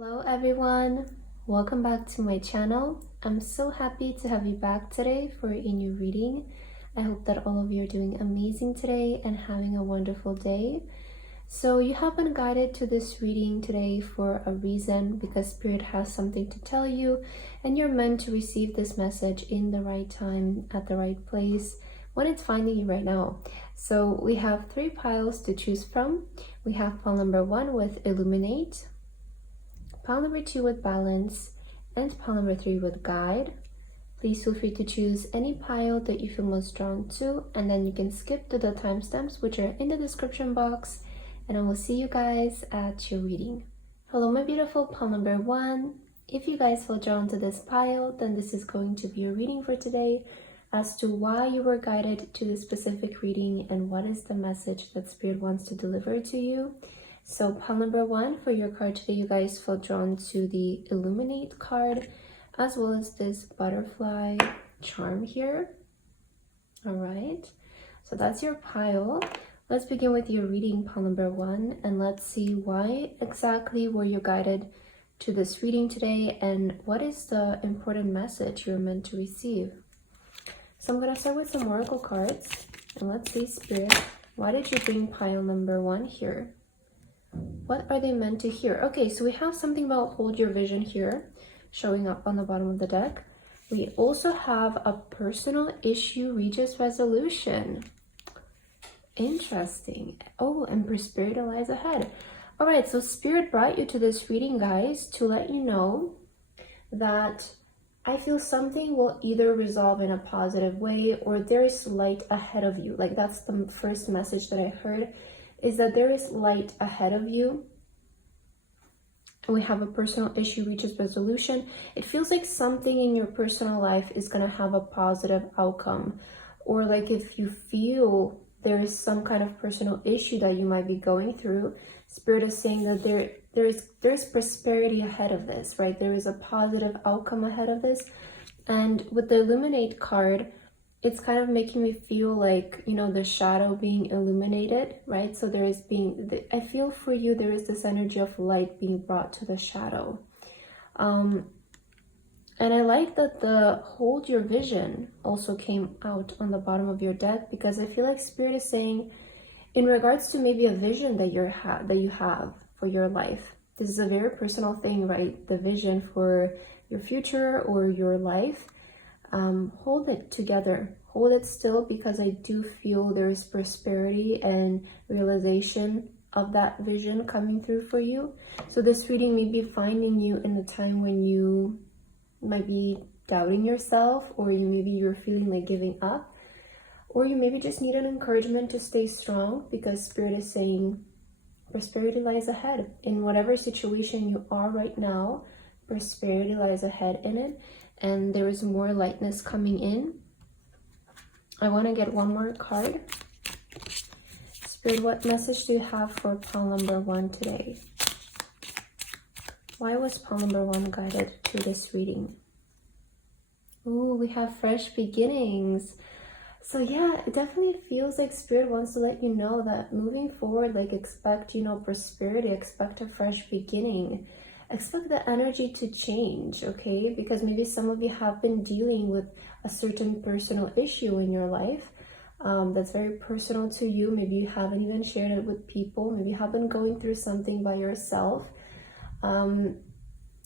Hello everyone, welcome back to my channel. I'm so happy to have you back today for a new reading. I hope that all of you are doing amazing today and having a wonderful day. So you have been guided to this reading today for a reason, because Spirit has something to tell you and you're meant to receive this message in the right time, at the right place, when it's finding you right now. So we have 3 piles to choose from. We have pile number 1 with Illuminate, pile number 2 with Balance, and pile number 3 with Guide. Please feel free to choose any pile that you feel most drawn to, and then you can skip to the timestamps which are in the description box, and I will see you guys at your reading. Hello my beautiful pile number 1. If you guys feel drawn to this pile, then this is going to be your reading for today as to why you were guided to this specific reading and what is the message that Spirit wants to deliver to you. So pile number 1 for your card today, you guys feel drawn to the Illuminate card, as well as this butterfly charm here. All right, so that's your pile. Let's begin with your reading, pile number 1, and let's see why exactly were you guided to this reading today and what is the important message you're meant to receive. So I'm going to start with some oracle cards, and let's see, Spirit, why did you bring pile number 1 here? What are they meant to hear? Okay, so we have something about hold your vision here showing up on the bottom of the deck. We also have a personal issue reaches resolution. Interesting. Oh, and prosperity lies ahead. All right, so Spirit brought you to this reading, guys, to let you know that I feel something will either resolve in a positive way or there is light ahead of you. Like, that's the first message that I heard, is that there is light ahead of you. And we have a personal issue reaches resolution. It feels like something in your personal life is going to have a positive outcome. Or like if you feel there is some kind of personal issue that you might be going through, Spirit is saying that there's prosperity ahead of this, right? There is a positive outcome ahead of this. And with the Illuminate card, it's kind of making me feel like, you know, the shadow being illuminated, right? So there is I feel for you, there is this energy of light being brought to the shadow. And I like that the hold your vision also came out on the bottom of your deck, because I feel like Spirit is saying, in regards to maybe a vision that you have for your life, this is a very personal thing, right? The vision for your future or your life. Hold it together, hold it still, because I do feel there is prosperity and realization of that vision coming through for you. So this reading may be finding you in a time when you might be doubting yourself, or you're feeling like giving up, or you maybe just need an encouragement to stay strong, because Spirit is saying prosperity lies ahead. In whatever situation you are right now, prosperity lies ahead in it, and there is more lightness coming in. I want to get one more card. Spirit, what message do you have for pile number 1 today? Why was pile number 1 guided to this reading? Ooh, we have fresh beginnings. So yeah, it definitely feels like Spirit wants to let you know that moving forward, like, expect, you know, prosperity, expect a fresh beginning. Expect the energy to change, okay? Because maybe some of you have been dealing with a certain personal issue in your life that's very personal to you. Maybe you haven't even shared it with people. Maybe you have been going through something by yourself.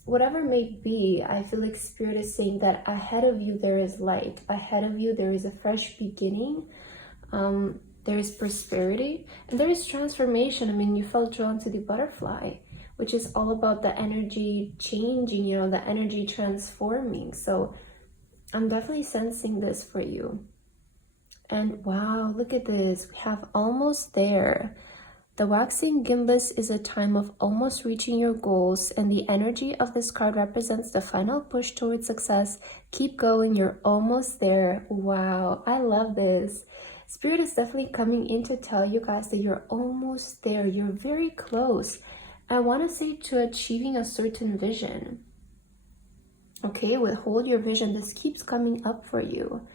Whatever it may be, I feel like Spirit is saying that ahead of you there is light. Ahead of you there is a fresh beginning. There is prosperity and there is transformation. I mean, you felt drawn to the butterfly, which is all about the energy changing, you know, the energy transforming. So I'm definitely sensing this for you. And wow, look at this. We have almost there. The waxing gimbus is a time of almost reaching your goals, and the energy of this card represents the final push towards success. Keep going, you're almost there. Wow, I love this. Spirit is definitely coming in to tell you guys that you're almost there. You're very close. I want to say to achieving a certain vision. Okay, with hold your vision, this keeps coming up for you.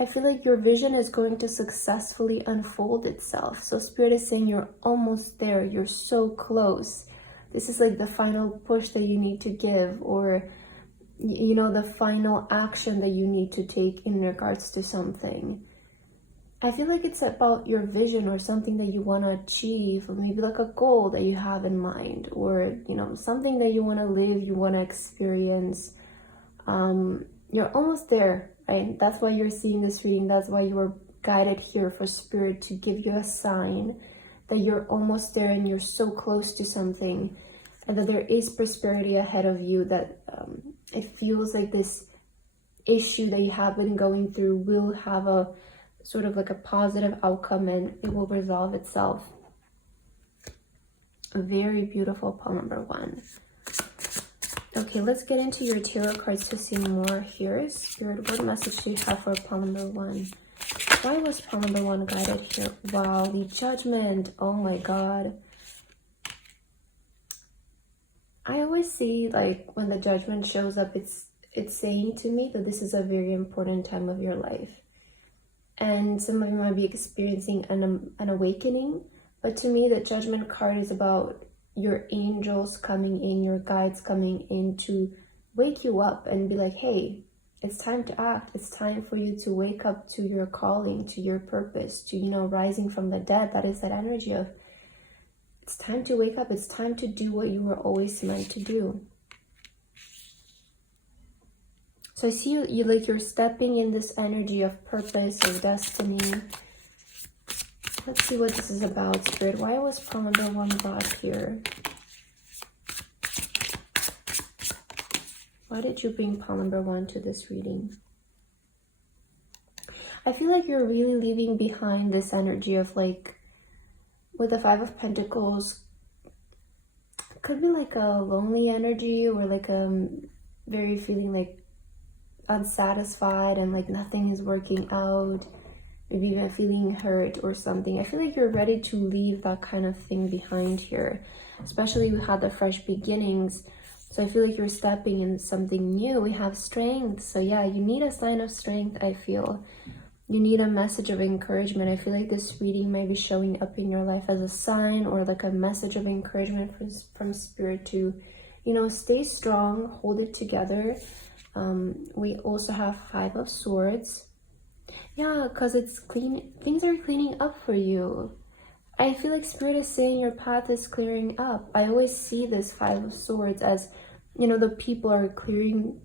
I feel like your vision is going to successfully unfold itself. So Spirit is saying you're almost there. You're so close. this is like the final push that you need to give, or you know, the final action that you need to take in regards to something. I feel like it's about your vision or something that you want to achieve, or maybe like a goal that you have in mind, or you know, something that you want to live, you want to experience. You're almost there, right? That's why you're seeing this reading. That's why you were guided here, for Spirit to give you a sign that you're almost there and you're so close to something, and that there is prosperity ahead of you, that it feels like this issue that you have been going through will have a sort of like a positive outcome, and it will resolve itself. A very beautiful pile number 1. Okay, let's get into your tarot cards to see more here. Spirit, what message do you have for pile number 1? Why was pile number 1 guided here? Wow, the Judgment. Oh my God. I always see, like, when the Judgment shows up, it's saying to me that this is a very important time of your life. And some of you might be experiencing an awakening. But to me, the Judgment card is about your angels coming in, your guides coming in to wake you up and be like, hey, it's time to act. It's time for you to wake up to your calling, to your purpose, to, you know, rising from the dead. That is that energy of, it's time to wake up. It's time to do what you were always meant to do. So I see you like you're stepping in this energy of purpose, of destiny. Let's see what this is about, Spirit. Why was pile number 1 brought here? Why did you bring pile number 1 to this reading? I feel like you're really leaving behind this energy of, like, with the 5 of Pentacles, could be like a lonely energy, or like a very feeling like unsatisfied and like nothing is working out. Maybe even feeling hurt or something. I feel like you're ready to leave that kind of thing behind here. Especially we had the fresh beginnings. So I feel like you're stepping in something new. We have strength. So yeah, you need a sign of strength, I feel. You need a message of encouragement. I feel like this reading might be showing up in your life as a sign, or like a message of encouragement from Spirit to, you know, stay strong, hold it together. We also have 5 of Swords. Yeah, because it's clean. Things are cleaning up for you. I feel like Spirit is saying your path is clearing up. I always see this 5 of Swords as, you know, the people are clearing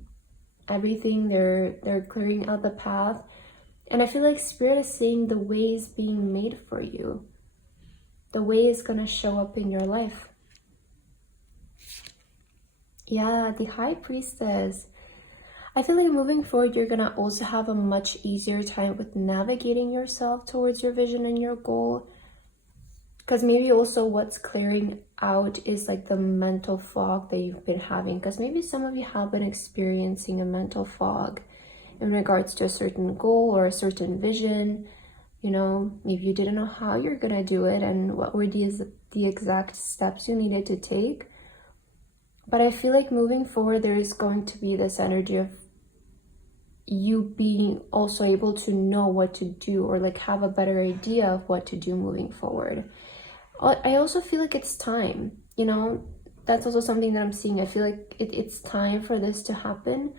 everything. They're clearing out the path. And I feel like Spirit is saying the way is being made for you. The way is going to show up in your life. Yeah, the High Priestess. I feel like moving forward, you're going to also have a much easier time with navigating yourself towards your vision and your goal. Because maybe also what's clearing out is like the mental fog that you've been having. Because maybe some of you have been experiencing a mental fog in regards to a certain goal or a certain vision. You know, maybe you didn't know how you're going to do it and what were the exact steps you needed to take. But I feel like moving forward, there is going to be this energy of you being also able to know what to do, or like have a better idea of what to do moving forward. I also feel like it's time, you know, that's also something that I'm seeing. I feel like it's time for this to happen.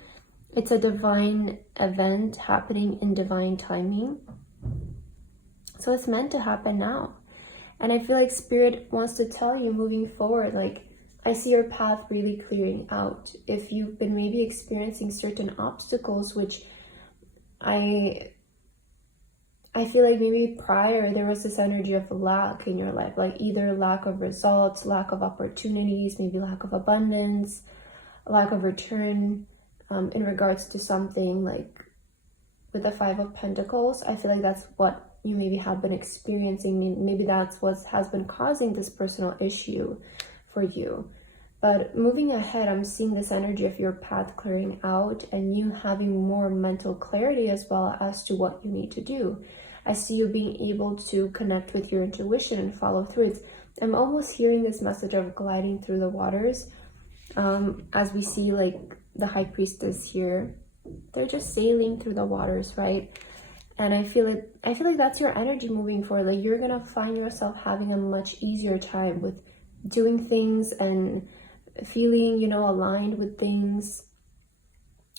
It's a divine event happening in divine timing. So it's meant to happen now. And I feel like Spirit wants to tell you moving forward, like, I see your path really clearing out. If you've been maybe experiencing certain obstacles, which I feel like maybe prior there was this energy of lack in your life, like either lack of results, lack of opportunities, maybe lack of abundance, lack of return in regards to something, like with the 5 of Pentacles. I feel like that's what you maybe have been experiencing. Maybe that's what has been causing this personal issue for you. But moving ahead, I'm seeing this energy of your path clearing out and you having more mental clarity as well as to what you need to do. I see you being able to connect with your intuition and follow through. I'm almost hearing this message of gliding through the waters. As we see, like, the High Priestess here, they're just sailing through the waters, right? And I feel like that's your energy moving forward. Like, you're gonna find yourself having a much easier time with doing things and feeling, you know, aligned with things,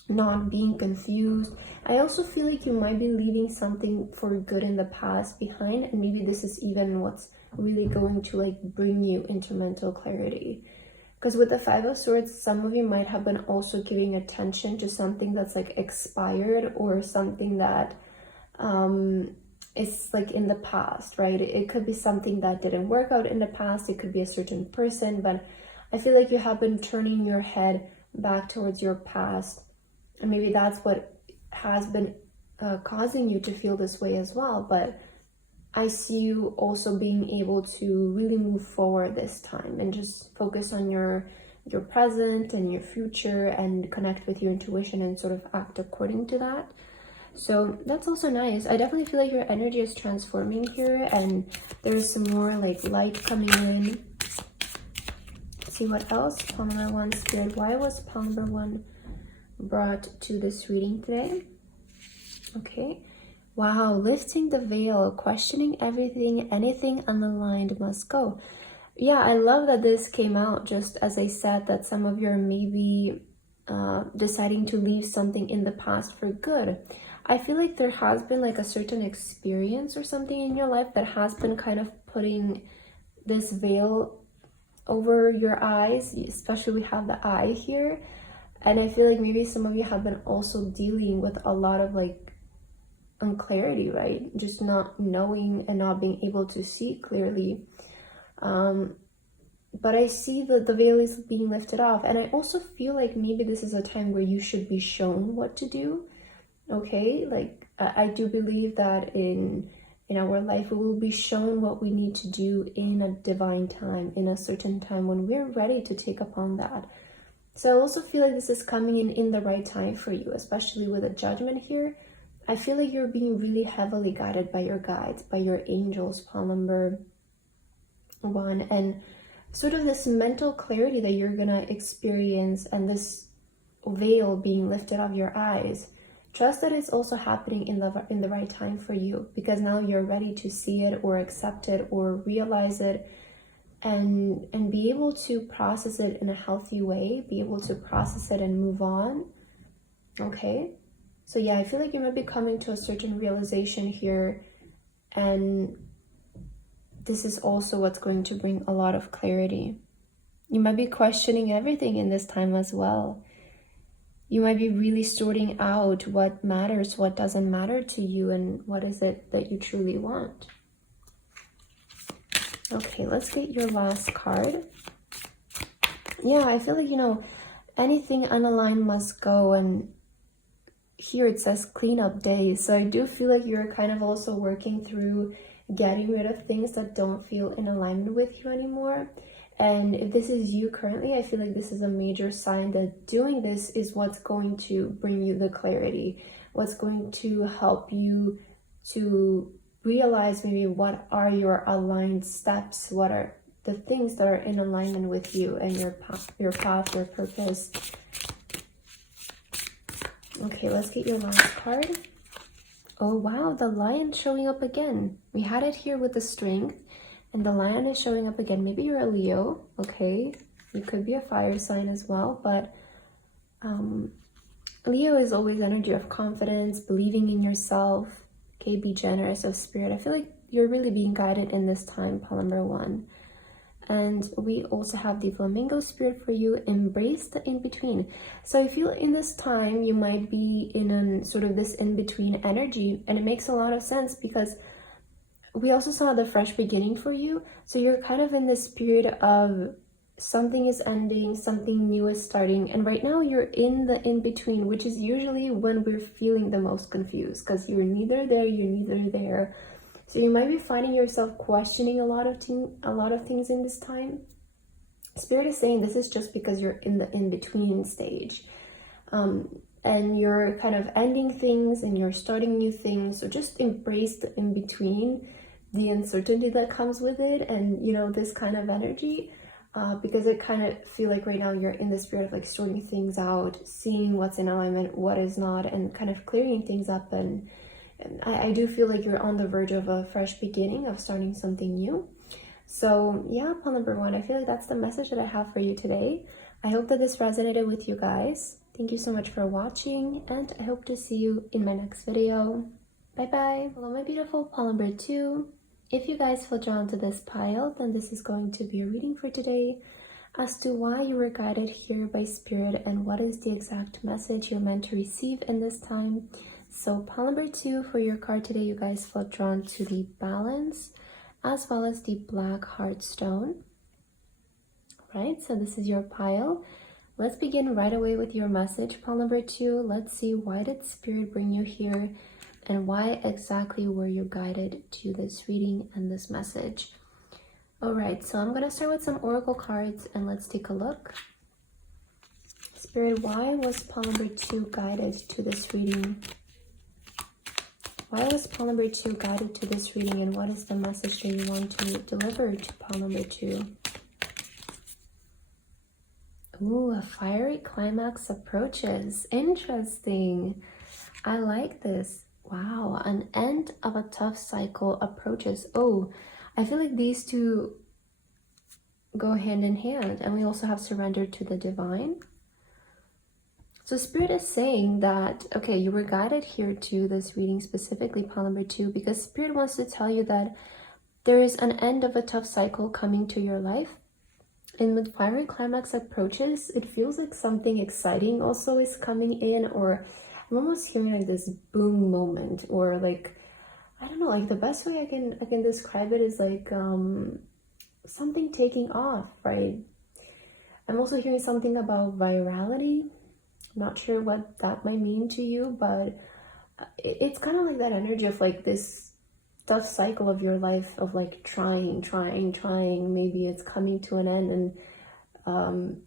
not being confused. I also feel like you might be leaving something for good in the past behind, and maybe this is even what's really going to like bring you into mental clarity. Because with the Five of Swords, some of you might have been also giving attention to something that's like expired, or something that is like in the past, right? It could be something that didn't work out in the past. It could be a certain person, but I feel like you have been turning your head back towards your past. And maybe that's what has been causing you to feel this way as well. But I see you also being able to really move forward this time and just focus on your present and your future, and connect with your intuition and sort of act according to that. So that's also nice. I definitely feel like your energy is transforming here, and there's some more like light coming in. Let's see what else. Palm number 1, Spirit. Why was palm number 1 brought to this reading today? Okay. Wow, lifting the veil, questioning everything, anything unaligned must go. Yeah, I love that this came out just as I said, that some of you are maybe deciding to leave something in the past for good. I feel like there has been like a certain experience or something in your life that has been kind of putting this veil over your eyes, especially we have the eye here. And I feel like maybe some of you have been also dealing with a lot of like unclarity, right? Just not knowing and not being able to see clearly. But I see that the veil is being lifted off, and I also feel like maybe this is a time where you should be shown what to do. Okay, like I do believe that in our life we will be shown what we need to do in a divine time, in a certain time when we're ready to take upon that. So I also feel like this is coming in the right time for you, especially with a Judgment here. I feel like you're being really heavily guided by your guides, by your angels, palm number 1, and sort of this mental clarity that you're gonna experience, and this veil being lifted off your eyes. Trust that it's also happening in the right time for you, because now you're ready to see it or accept it or realize it, and be able to process it in a healthy way, be able to process it and move on. Okay, so yeah, I feel like you might be coming to a certain realization here, and this is also what's going to bring a lot of clarity. You might be questioning everything in this time as well. You might be really sorting out what matters, what doesn't matter to you, and what is it that you truly want. Okay, let's get your last card. Yeah, I feel like, you know, anything unaligned must go, and here it says cleanup day. So I do feel like you're kind of also working through getting rid of things that don't feel in alignment with you anymore. And if this is you currently, I feel like this is a major sign that doing this is what's going to bring you the clarity, what's going to help you to realize maybe what are your aligned steps, what are the things that are in alignment with you and your path, your purpose. Okay, let's get your last card. Oh wow, the lion showing up again. We had it here with the strength, and the lion is showing up again. Maybe you're a Leo, okay? You could be a fire sign as well, but Leo is always energy of confidence, believing in yourself. Okay, be generous of spirit. I feel like you're really being guided in this time, palm number 1. And we also have the flamingo spirit for you. Embrace the in-between. So I feel in this time you might be in a sort of this in-between energy, and it makes a lot of sense because we also saw the fresh beginning for you. So you're kind of in this period of something is ending, something new is starting, and right now you're in the in-between, which is usually when we're feeling the most confused, because you're neither there, you're neither there. So you might be finding yourself questioning a lot of things in this time. Spirit is saying this is just because you're in the in-between stage, and you're kind of ending things and you're starting new things. So just embrace the in-between, the uncertainty that comes with it, and you know, this kind of energy, because I kind of feel like right now you're in the spirit of like sorting things out, seeing what's in alignment, what is not, and kind of clearing things up. And I do feel like you're on the verge of a fresh beginning, of starting something new. So yeah, pile number 1, I feel like that's the message that I have for you today. I hope that this resonated with you guys. Thank you so much for watching, and I hope to see you in my next video. Bye bye. Hello, my beautiful pile number 2. If you guys feel drawn to this pile, then this is going to be a reading for today as to why you were guided here by Spirit and what is the exact message you're meant to receive in this time. So pile number 2 for your card today, you guys feel drawn to the balance as well as the black heart stone. Right, so this is your pile. Let's begin right away with your message, pile number 2. Let's see, why did Spirit bring you here and why exactly were you guided to this reading and this message? All right, so I'm going to start with some oracle cards and let's take a look. Spirit, why was pile number 2 guided to this reading? Why was pile number 2 guided to this reading, and what is the message that you want to deliver to pile number 2? Ooh, a fiery climax approaches. Interesting. I like this. Wow, an end of a tough cycle approaches. Oh, I feel like these two go hand in hand, and we also have surrender to the divine. So Spirit is saying that, okay, you were guided here to this reading, specifically pile number 2, because Spirit wants to tell you that there is an end of a tough cycle coming to your life. And with fiery climax approaches, it feels like something exciting also is coming in, or I'm almost hearing like this boom moment, or like, I don't know, like the best way I can describe it is like something taking off, right? I'm also hearing something about virality. I'm not sure what that might mean to you, but it's kind of like that energy of like this tough cycle of your life of like trying, maybe it's coming to an end, and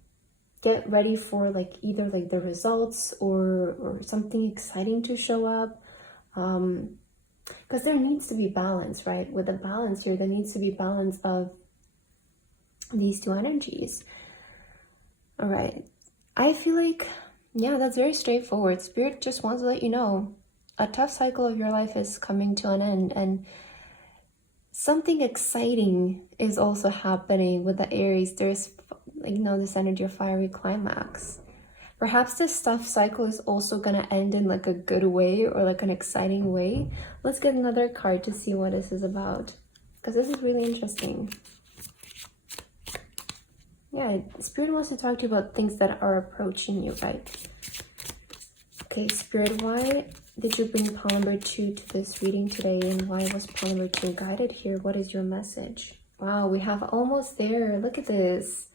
get ready for like either like the results or something exciting to show up, because there needs to be balance, right? With the balance here, there needs to be balance of these two energies. All right, I feel like, yeah, that's very straightforward. Spirit just wants to let you know a tough cycle of your life is coming to an end, and something exciting is also happening with the Aries. There's, like, you know, this energy of fiery climax. Perhaps this tough cycle is also gonna end in like a good way, or like an exciting way. Let's get another card to see what this is about, because this is really interesting. Yeah, Spirit wants to talk to you about things that are approaching you, right? Okay, Spirit, why did you bring pile number 2 to this reading today, and why was pile number 2 guided here? What is your message? Wow, we have almost there. Look at this.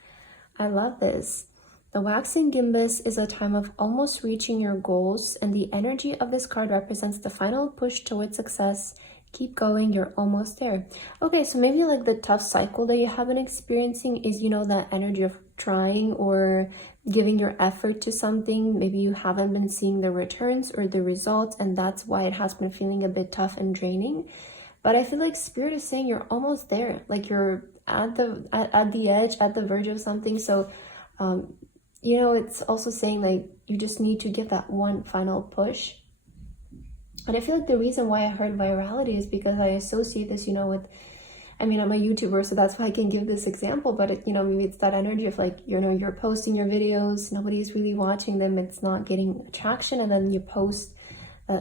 I love this. The waxing gimbus is a time of almost reaching your goals, and the energy of this card represents the final push towards success. Keep going, you're almost there. Okay, so maybe like the tough cycle that you have been experiencing is, you know, that energy of trying or giving your effort to something. Maybe you haven't been seeing the returns or the results, and that's why it has been feeling a bit tough and draining. But I feel like Spirit is saying you're almost there, like you're at the edge, at the verge of something. So you know, it's also saying like you just need to give that one final push. And I feel like the reason why I heard virality is because I associate this, you know, with, I mean, I'm a YouTuber, so that's why I can give this example, but it, you know, maybe it's that energy of like, you know, you're posting your videos, nobody's really watching them, it's not getting traction, and then you post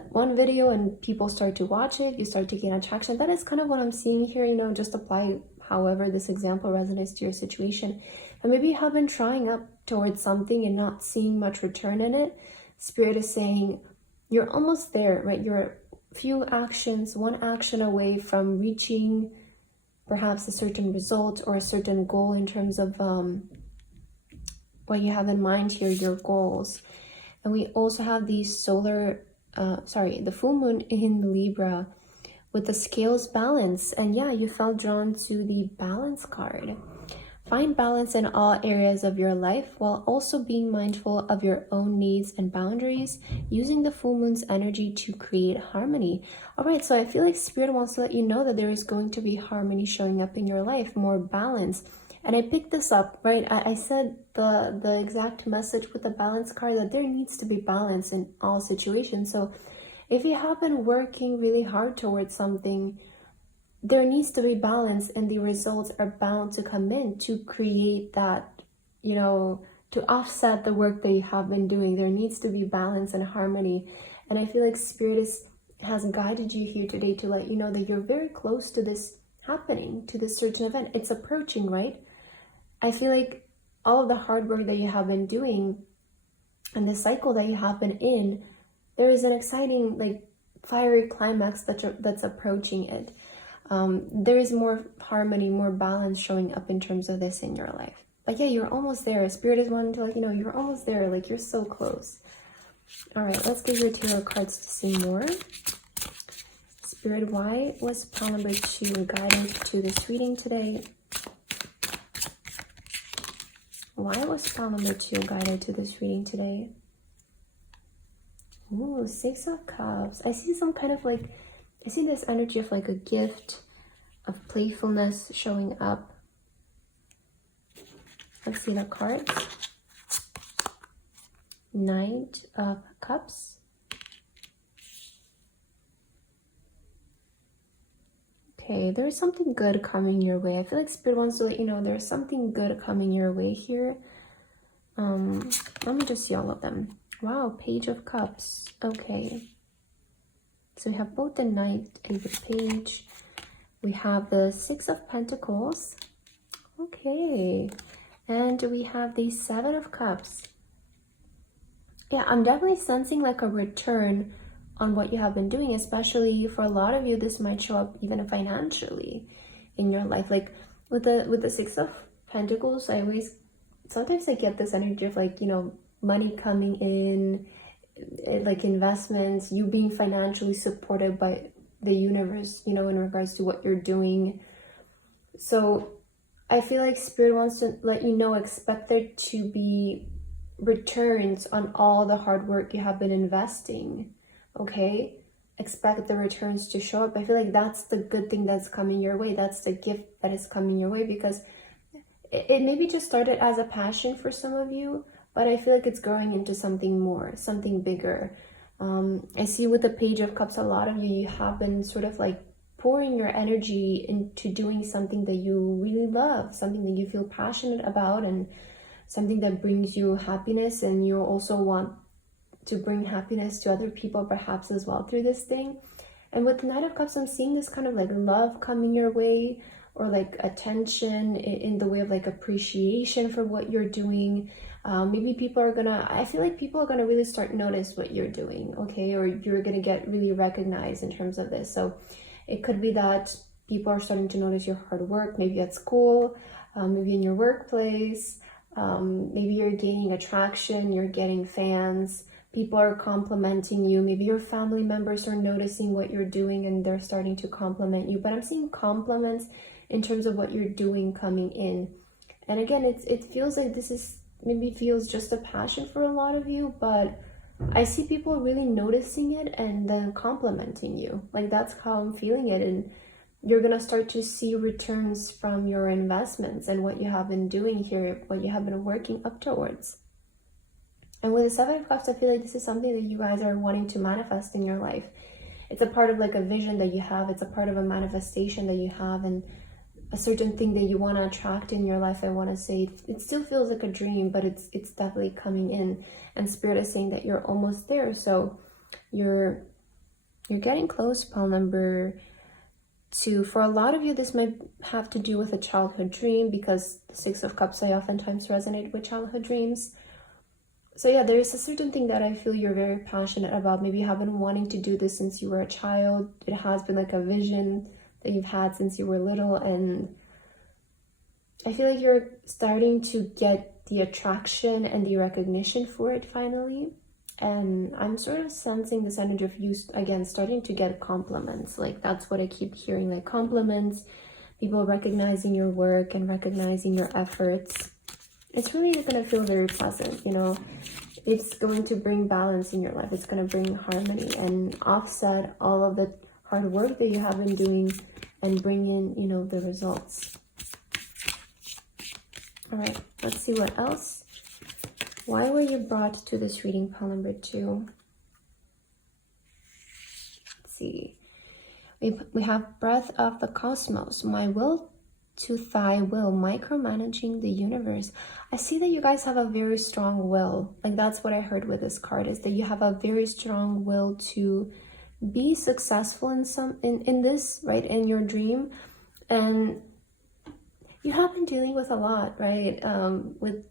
one video and people start to watch it, you start to gain attraction. That is kind of what I'm seeing here, you know, just apply however this example resonates to your situation. And maybe you have been trying up towards something and not seeing much return in it. Spirit is saying you're almost there, right? You're a few actions, one action away from reaching perhaps a certain result or a certain goal in terms of what you have in mind here, your goals. And we also have the the full moon in Libra with the scales balance. And yeah, you felt drawn to the balance card. Find balance in all areas of your life while also being mindful of your own needs and boundaries, using the full moon's energy to create harmony. All right, so I feel like Spirit wants to let you know that there is going to be harmony showing up in your life, more balance. And I picked this up, right? I said the exact message with the balance card, that there needs to be balance in all situations. So if you have been working really hard towards something, there needs to be balance, and the results are bound to come in to create that, you know, to offset the work that you have been doing. There needs to be balance and harmony. And I feel like Spirit has guided you here today to let you know that you're very close to this happening, to this certain event. It's approaching, right? I feel like all of the hard work that you have been doing and the cycle that you have been in, there is an exciting, like, fiery climax that's approaching it. There is more harmony, more balance showing up in terms of this in your life. But yeah, you're almost there. Spirit is wanting to let you know you're almost there. Like, you're so close. All right, let's give your tarot cards to see more. Spirit, why was pile number 2 guided to this reading today? Why was pile number 2 guided to this reading today? Ooh, 6 of Cups. I see some kind of like, I see this energy of like a gift of playfulness showing up. Let's see the cards. Knight of Cups. Okay, there's something good coming your way. I feel like Spirit wants to let you know there's something good coming your way here. Let me just see all of them. Wow, Page of Cups. Okay. So we have both the Knight and the Page. We have the 6 of Pentacles. Okay. And we have the 7 of Cups. Yeah, I'm definitely sensing like a return on what you have been doing, especially for a lot of you. This might show up even financially in your life. Like with the 6 of Pentacles, sometimes I get this energy of like, you know, money coming in, like investments, you being financially supported by the universe, you know, in regards to what you're doing. So I feel like Spirit wants to let you know, expect there to be returns on all the hard work you have been investing. Okay, expect the returns to show up. I feel like that's the good thing that's coming your way. That's the gift that is coming your way, because it maybe just started as a passion for some of you, but I feel like it's growing into something more, something bigger. I see with the Page of Cups, a lot of you have been sort of like pouring your energy into doing something that you really love, something that you feel passionate about, and something that brings you happiness, and you also want to bring happiness to other people perhaps as well through this thing. And with the Knight of Cups, I'm seeing this kind of like love coming your way, or like attention in the way of like appreciation for what you're doing. Maybe I feel like people are gonna really start notice what you're doing, okay? Or you're gonna get really recognized in terms of this. So it could be that people are starting to notice your hard work, maybe at school, maybe in your workplace, maybe you're gaining attraction, you're getting fans, people are complimenting you, maybe your family members are noticing what you're doing and they're starting to compliment you. But I'm seeing compliments in terms of what you're doing coming in. And again, it feels like this is maybe feels just a passion for a lot of you, but I see people really noticing it and then complimenting you. Like, that's how I'm feeling it. And you're gonna start to see returns from your investments and what you have been doing here, what you have been working up towards. And with the 7 of Cups, I feel like this is something that you guys are wanting to manifest in your life. It's a part of like a vision that you have. It's a part of a manifestation that you have, and a certain thing that you want to attract in your life. I want to say it still feels like a dream, but it's definitely coming in. And Spirit is saying that you're almost there. So you're getting close, pile number 2. For a lot of you, this might have to do with a childhood dream, because the 6 of Cups, I oftentimes resonate with childhood dreams. So yeah, there is a certain thing that I feel you're very passionate about. Maybe you have been wanting to do this since you were a child. It has been like a vision that you've had since you were little, and I feel like you're starting to get the attraction and the recognition for it finally. And I'm sort of sensing this energy of you, again, starting to get compliments. Like, that's what I keep hearing, like compliments, people recognizing your work and recognizing your efforts. It's really going to feel very pleasant, you know. It's going to bring balance in your life. It's going to bring harmony and offset all of the hard work that you have been doing and bring in, you know, the results. All right, let's see what else. Why were you brought to this reading, pile number 2? Let's see. We have breath of the cosmos, my will to thy will, micromanaging the universe. I see that you guys have a very strong will. Like, that's what I heard with this card, is that you have a very strong will to be successful in this, right, in your dream. And you have been dealing with a lot, right? With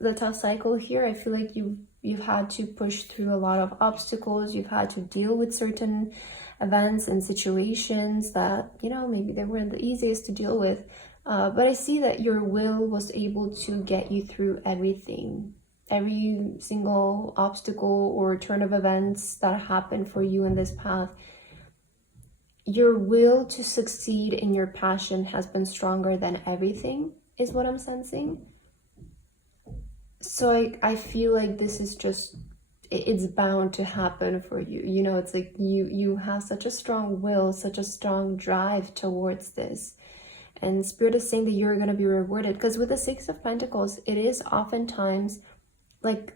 the tough cycle here, I feel like you've had to push through a lot of obstacles. You've had to deal with certain events and situations that, you know, maybe they weren't the easiest to deal with. But I see that your will was able to get you through everything, every single obstacle or turn of events that happened for you in this path. Your will to succeed in your passion has been stronger than everything, is what I'm sensing. So I feel like this is just, it's bound to happen for you. You know, it's like you have such a strong will, such a strong drive towards this. And Spirit is saying that you're going to be rewarded. Because with the Six of Pentacles, it is oftentimes like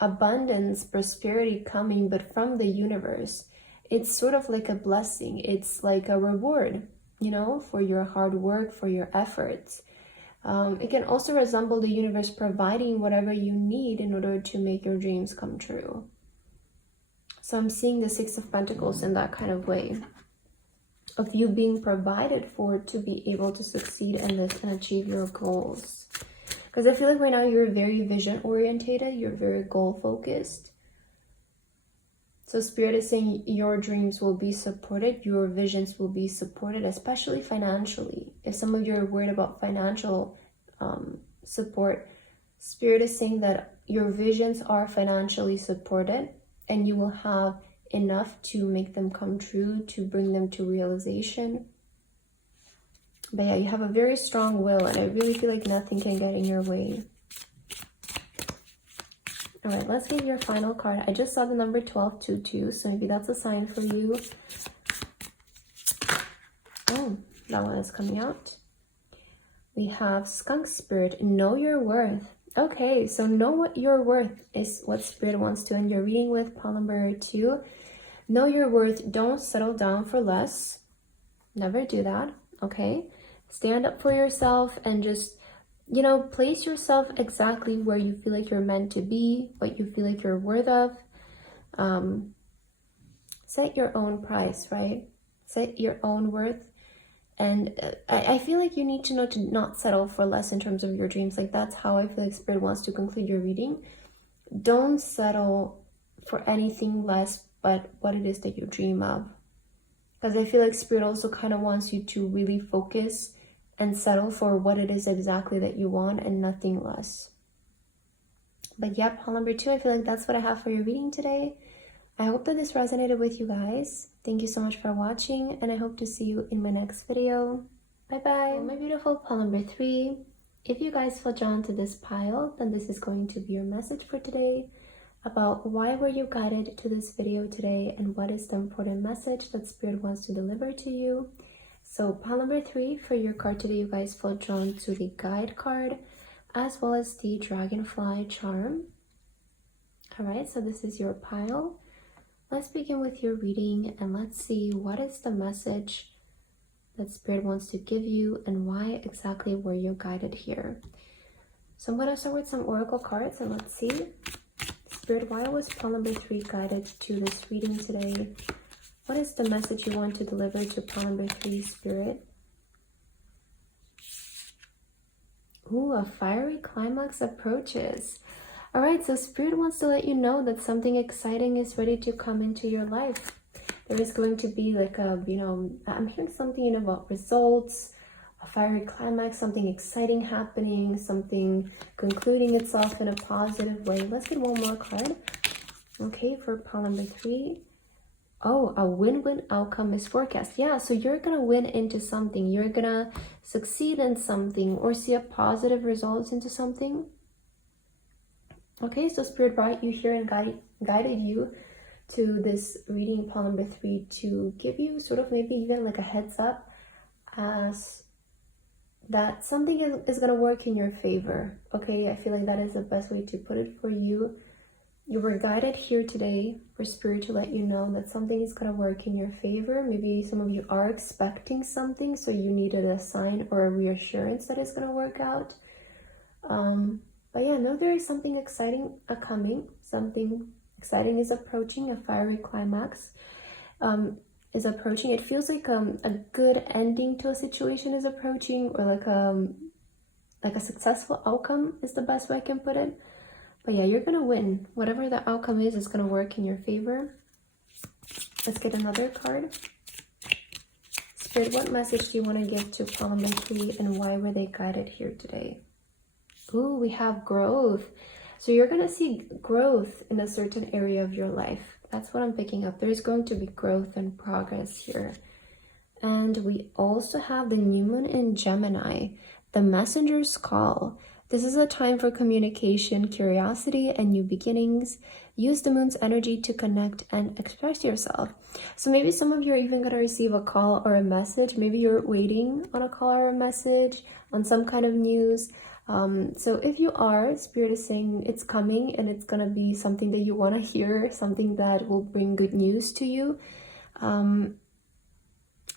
abundance, prosperity coming, but from the universe. It's sort of like a blessing. It's like a reward, you know, for your hard work, for your efforts. It can also resemble the universe providing whatever you need in order to make your dreams come true. So I'm seeing the Six of Pentacles in that kind of way, of you being provided for to be able to succeed in this and achieve your goals. Because I feel like right now you're very vision orientated, you're very goal focused. So Spirit is saying your dreams will be supported, your visions will be supported, especially financially. If some of you are worried about financial support, Spirit is saying that your visions are financially supported and you will have enough to make them come true, to bring them to realization. But yeah, you have a very strong will, and I really feel like nothing can get in your way. All right, let's get your final card. I just saw the number 1222, so maybe that's a sign for you. Oh, that one is coming out. We have Skunk Spirit, know your worth. Okay, so know what your worth is, what Spirit wants to end your reading with. Pile number 2. Know your worth. Don't settle down for less. Never do that, okay? Stand up for yourself and just, you know, place yourself exactly where you feel like you're meant to be, what you feel like you're worth of. Set your own price, right? Set your own worth. And I feel like you need to know to not settle for less in terms of your dreams. Like, that's how I feel like Spirit wants to conclude your reading. Don't settle for anything less but what it is that you dream of. Because I feel like Spirit also kind of wants you to really focus and settle for what it is exactly that you want and nothing less. But yeah, pile number 2, I feel like that's what I have for your reading today. I hope that this resonated with you guys. Thank you so much for watching, and I hope to see you in my next video. Bye bye. My beautiful pile number 3. If you guys feel drawn to this pile, then this is going to be your message for today about why were you guided to this video today and what is the important message that Spirit wants to deliver to you. So pile number 3 for your card today, you guys feel drawn to the guide card as well as the dragonfly charm. All right, so this is your pile. Let's begin with your reading and let's see what is the message that Spirit wants to give you and why exactly were you guided here. So I'm going to start with some oracle cards and let's see. Spirit, why was pile number 3 guided to this reading today? What is the message you want to deliver to pile number 3, Spirit? Ooh, a fiery climax approaches. All right, so Spirit wants to let you know that something exciting is ready to come into your life. There is going to be like a, you know, I'm hearing something about results, a fiery climax, something exciting happening, something concluding itself in a positive way. Let's get one more card. Okay, for pile number 3. Oh, a win-win outcome is forecast. Yeah, so you're going to win into something. You're going to succeed in something or see a positive results into something. Okay, so Spirit brought you here and guided you to this reading, pile number 3, to give you sort of maybe even like a heads up as that something is going to work in your favor. Okay, I feel like that is the best way to put it for you. You were guided here today for Spirit to let you know that something is going to work in your favor. Maybe some of you are expecting something, so you needed a sign or a reassurance that it's going to work out. But yeah, know there is something exciting coming. Something exciting is approaching. A fiery climax is approaching. It feels like a good ending to a situation is approaching, or like a successful outcome is the best way I can put it. But yeah, you're gonna win. Whatever the outcome is gonna work in your favor. Let's get another card. Spirit, what message do you want to give to Palm number 3, and why were they guided here today? Ooh, we have growth. So you're gonna see growth in a certain area of your life. That's what I'm picking up. There's going to be growth and progress here. And we also have the new moon in Gemini, the messenger's call. This is a time for communication, curiosity, and new beginnings. Use the moon's energy to connect and express yourself. So maybe some of you are even going to receive a call or a message. Maybe you're waiting on a call or a message, on some kind of news. So if you are, Spirit is saying it's coming, and it's going to be something that you want to hear, something that will bring good news to you.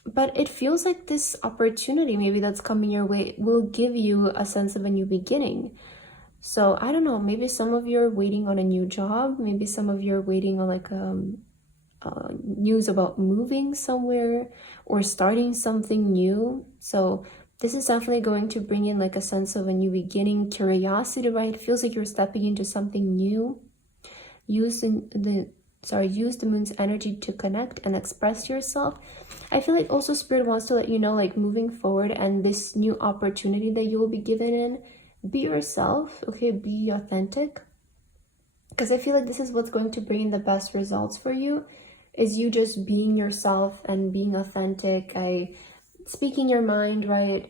But it feels like this opportunity maybe that's coming your way will give you a sense of a new beginning. So I don't know, maybe some of you are waiting on a new job. Maybe some of you are waiting on like news about moving somewhere or starting something new. So this is definitely going to bring in like a sense of a new beginning, curiosity, right? It feels like you're stepping into something new. Use the moon's energy to connect and express yourself. I feel like also Spirit wants to let you know, like, moving forward and this new opportunity that you will be given in, be yourself, okay? Be authentic. Because I feel like this is what's going to bring in the best results for you, is you just being yourself and being authentic. Speaking your mind, right?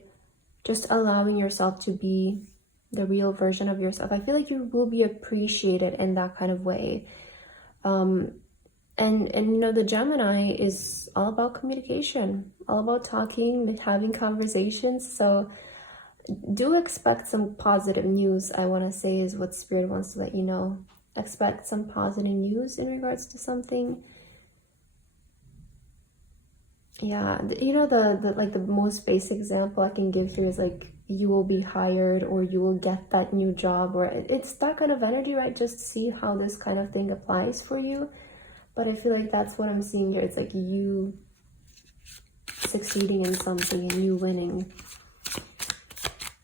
Just allowing yourself to be the real version of yourself. I feel like you will be appreciated in that kind of way. And you know, the Gemini is all about communication, all about talking, having conversations. So do expect some positive news, I want to say, is what Spirit wants to let you know. Expect some positive news in regards to something. Yeah, you know, the most basic example I can give here is like, you will be hired, or you will get that new job, or it's that kind of energy, right? Just to see how this kind of thing applies for you. But I feel like that's what I'm seeing here. It's like you succeeding in something and you winning.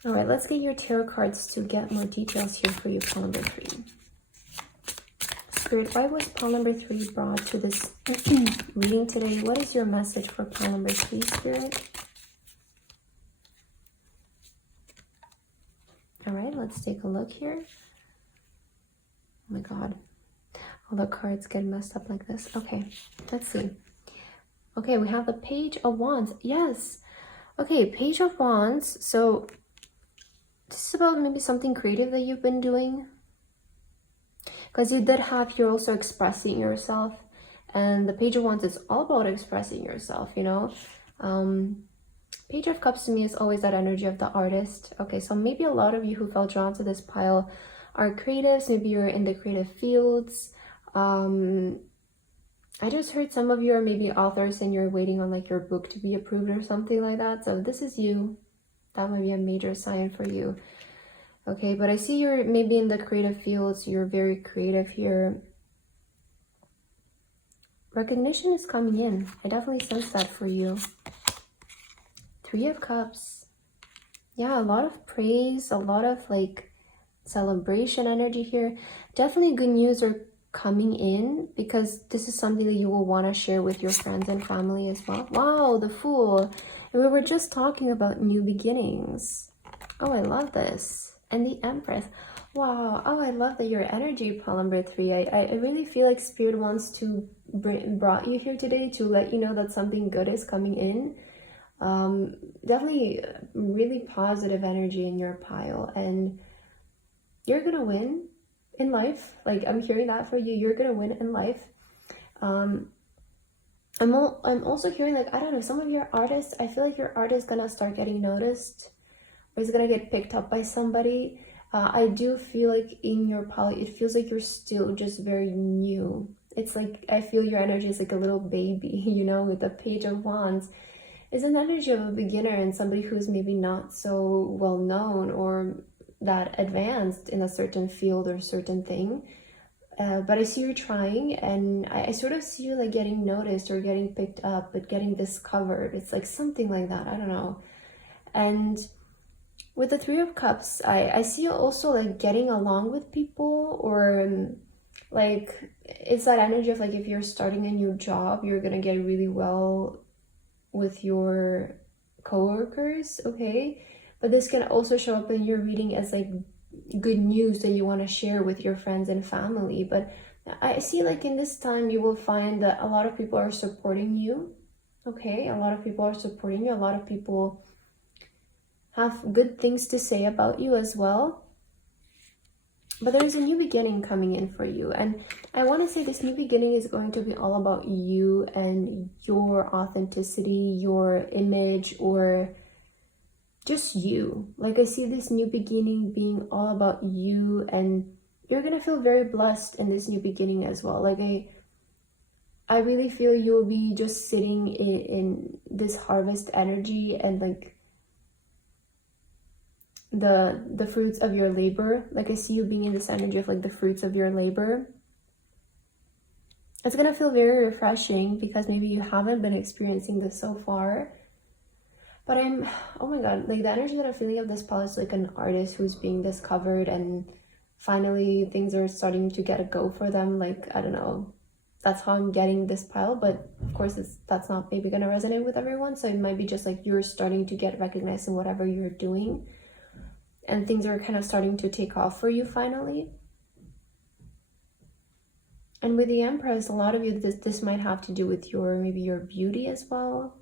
All right, let's get your tarot cards to get more details here for you, Palm number 3. Spirit, why was Palm number 3 brought to this reading today? What is your message for Palm number 3, Spirit? All right, let's take a look here. Oh my God. All the cards get messed up like this. Okay, let's see. Okay, we have the Page of Wands. Yes. Okay, Page of Wands. So this is about maybe something creative that you've been doing. Because you did have, you're also expressing yourself. And the Page of Wands is all about expressing yourself, you know. Page of Cups to me is always that energy of the artist. Okay, so maybe a lot of you who felt drawn to this pile are creatives. Maybe you're in the creative fields. I just heard some of you are maybe authors and you're waiting on like your book to be approved or something like that. So this is you. That might be a major sign for you. Okay, but I see you're maybe in the creative fields. You're very creative here. Recognition is coming in. I definitely sense that for you. 3 of Cups. Yeah, a lot of praise, a lot of like celebration energy here. Definitely good news are coming in, because this is something that you will want to share with your friends and family as well. Wow, the Fool. And we were just talking about new beginnings. Oh, I love this. And the Empress. Wow. Oh, I love that your energy, Palm number 3. I really feel like Spirit wants to brought you here today to let you know that something good is coming in. Definitely really positive energy in your pile, and you're gonna win in life. Like, I'm hearing that for you. You're gonna win in life. I'm also hearing, like, I don't know, some of your artists, I feel like your art is gonna start getting noticed, or is gonna get picked up by somebody. I do feel like in your poly, it feels like you're still just very new. It's like, I feel your energy is like a little baby, you know, with the Page of Wands. It's an energy of a beginner and somebody who's maybe not so well known or that advanced in a certain field or certain thing. But I see you're trying, and I sort of see you like getting noticed or getting picked up, but getting discovered. It's like something like that. I don't know. And with the Three of Cups, I see you also like getting along with people, or like it's that energy of like if you're starting a new job, you're gonna get really well with your coworkers, okay? But this can also show up in your reading as like good news that you want to share with your friends and family. But I see like in this time you will find that a lot of people are supporting you, okay? A lot of people are supporting you. A lot of people have good things to say about you as well. But there's a new beginning coming in for you. And I want to say this new beginning is going to be all about you and your authenticity, your image, or just you. Like I see this new beginning being all about you, and you're going to feel very blessed in this new beginning as well. Like I really feel you'll be just sitting in this harvest energy and like the fruits of your labor. Like I see you being in this energy of like the fruits of your labor. It's gonna feel very refreshing because maybe you haven't been experiencing this so far. But oh my god, like the energy that I'm feeling of this pile is like an artist who's being discovered, and finally things are starting to get a go for them. Like, I don't know, that's how I'm getting this pile, but of course that's not maybe gonna resonate with everyone. So it might be just like you're starting to get recognized in whatever you're doing, and things are kind of starting to take off for you finally. And with the Empress, a lot of you, this might have to do with maybe your beauty as well.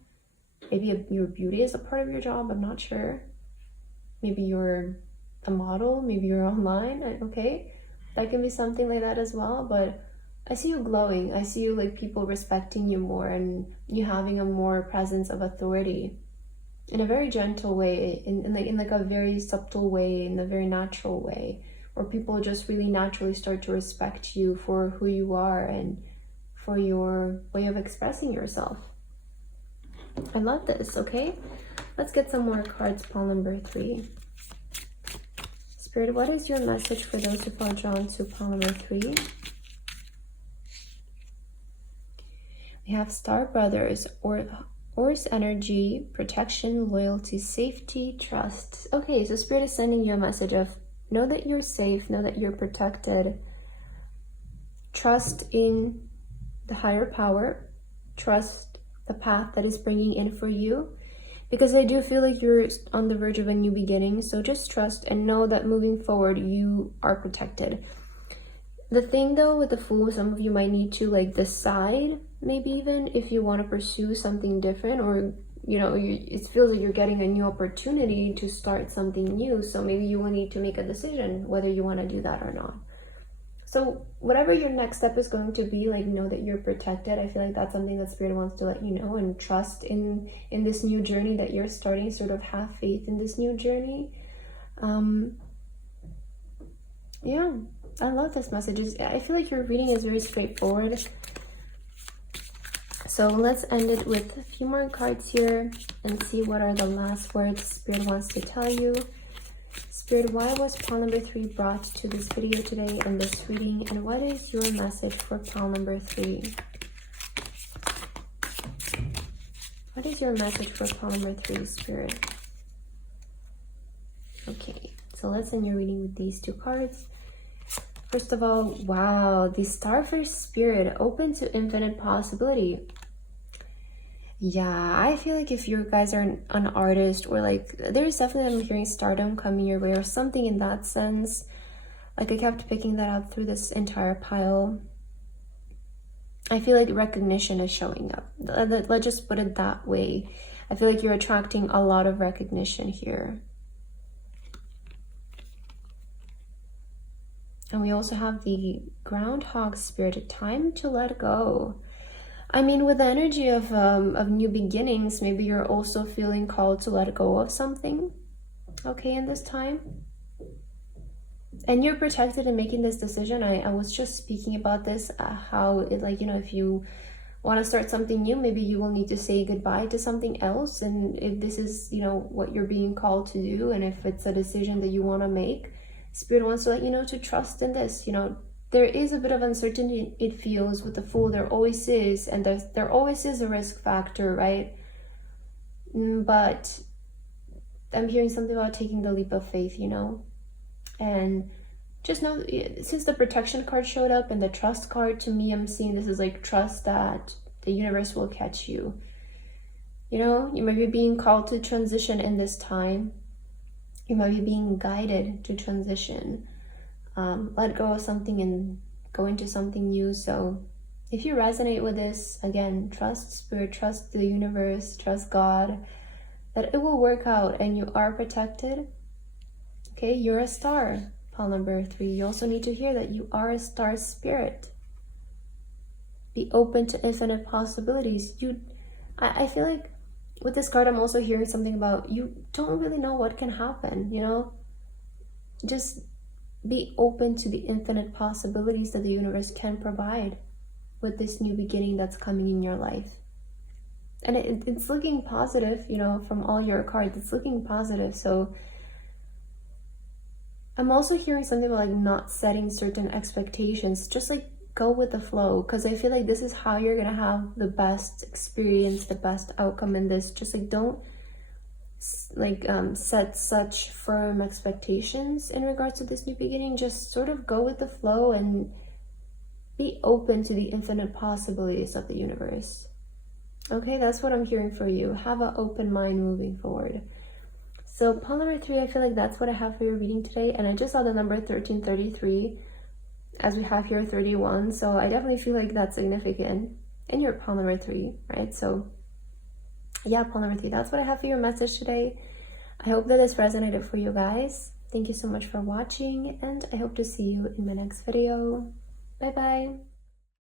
Maybe your beauty is a part of your job, I'm not sure. Maybe you're a model, maybe you're online, okay? That can be something like that as well, but I see you glowing. I see you like people respecting you more, and you having a more presence of authority in a very gentle way, in like a very subtle way, in a very natural way, where people just really naturally start to respect you for who you are and for your way of expressing yourself. I love this, okay? Let's get some more cards, pile number 3. Spirit, what is your message for those who are drawn to pile number 3? We have Star Brothers, Horse energy, protection, loyalty, safety, trust. Okay, so Spirit is sending you a message of know that you're safe, know that you're protected. Trust in the higher power. Trust the path that is bringing in for you. Because I do feel like you're on the verge of a new beginning. So just trust and know that moving forward, you are protected. The thing though with the Fool, some of you might need to like decide, maybe even if you want to pursue something different, or you know, it feels like you're getting a new opportunity to start something new. So maybe you will need to make a decision whether you want to do that or not. So whatever your next step is going to be, like know that you're protected. I feel like that's something that Spirit wants to let you know, and trust in this new journey that you're starting. Sort of have faith in this new journey. Yeah, I love this message. I feel like your reading is very straightforward. So let's end it with a few more cards here and see what are the last words Spirit wants to tell you. Spirit, why was pile number 3 brought to this video today and this reading? And what is your message for pile number 3? What is your message for pile number 3, Spirit? Okay, so let's end your reading with these 2 cards. First of all, wow, the Starfish Spirit, open to infinite possibility. Yeah, I feel like if you guys are an artist, or like there's definitely, I'm hearing stardom coming your way or something in that sense. Like I kept picking that up through this entire pile. I feel like recognition is showing up. Let's just put it that way. I feel like you're attracting a lot of recognition here. And we also have the Groundhog Spirit, time to let go. I mean, with the energy of new beginnings, maybe you're also feeling called to let go of something, okay, in this time. And you're protected in making this decision. I was just speaking about this, how it, like, you know, if you want to start something new, maybe you will need to say goodbye to something else. And if this is, you know, what you're being called to do, and if it's a decision that you want to make, Spirit wants to let you know to trust in this. You know, there is a bit of uncertainty, it feels, with the Fool. There always is, and there always is a risk factor, right? But I'm hearing something about taking the leap of faith, you know? And just know, since the protection card showed up and the trust card, to me, I'm seeing this as like trust that the universe will catch you. You know, you might be being called to transition in this time. You might be being guided to transition. Let go of something and go into something new. So if you resonate with this, again, trust Spirit, trust the universe, trust God, that it will work out and you are protected. Okay, you're a star, pile number 3. You also need to hear that you are a star spirit. Be open to infinite possibilities. I feel like with this card, I'm also hearing something about you don't really know what can happen, you know? Just be open to the infinite possibilities that the universe can provide with this new beginning that's coming in your life. And it's looking positive, you know, from all your cards. It's looking positive. So I'm also hearing something about like not setting certain expectations. Just like go with the flow, because I feel like this is how you're gonna have the best experience, the best outcome in this. Just like don't like set such firm expectations in regards to this new beginning. Just sort of go with the flow and be open to the infinite possibilities of the universe. Okay, that's what I'm hearing for you. Have an open mind moving forward. So pile number 3, I feel like that's what I have for your reading today. And I just saw the number 1333, as we have here 31. So I definitely feel like that's significant in your pile number 3, right? So yeah, pile number 3, that's what I have for your message today. I hope that this resonated for you guys. Thank you so much for watching, and I hope to see you in my next video. Bye bye.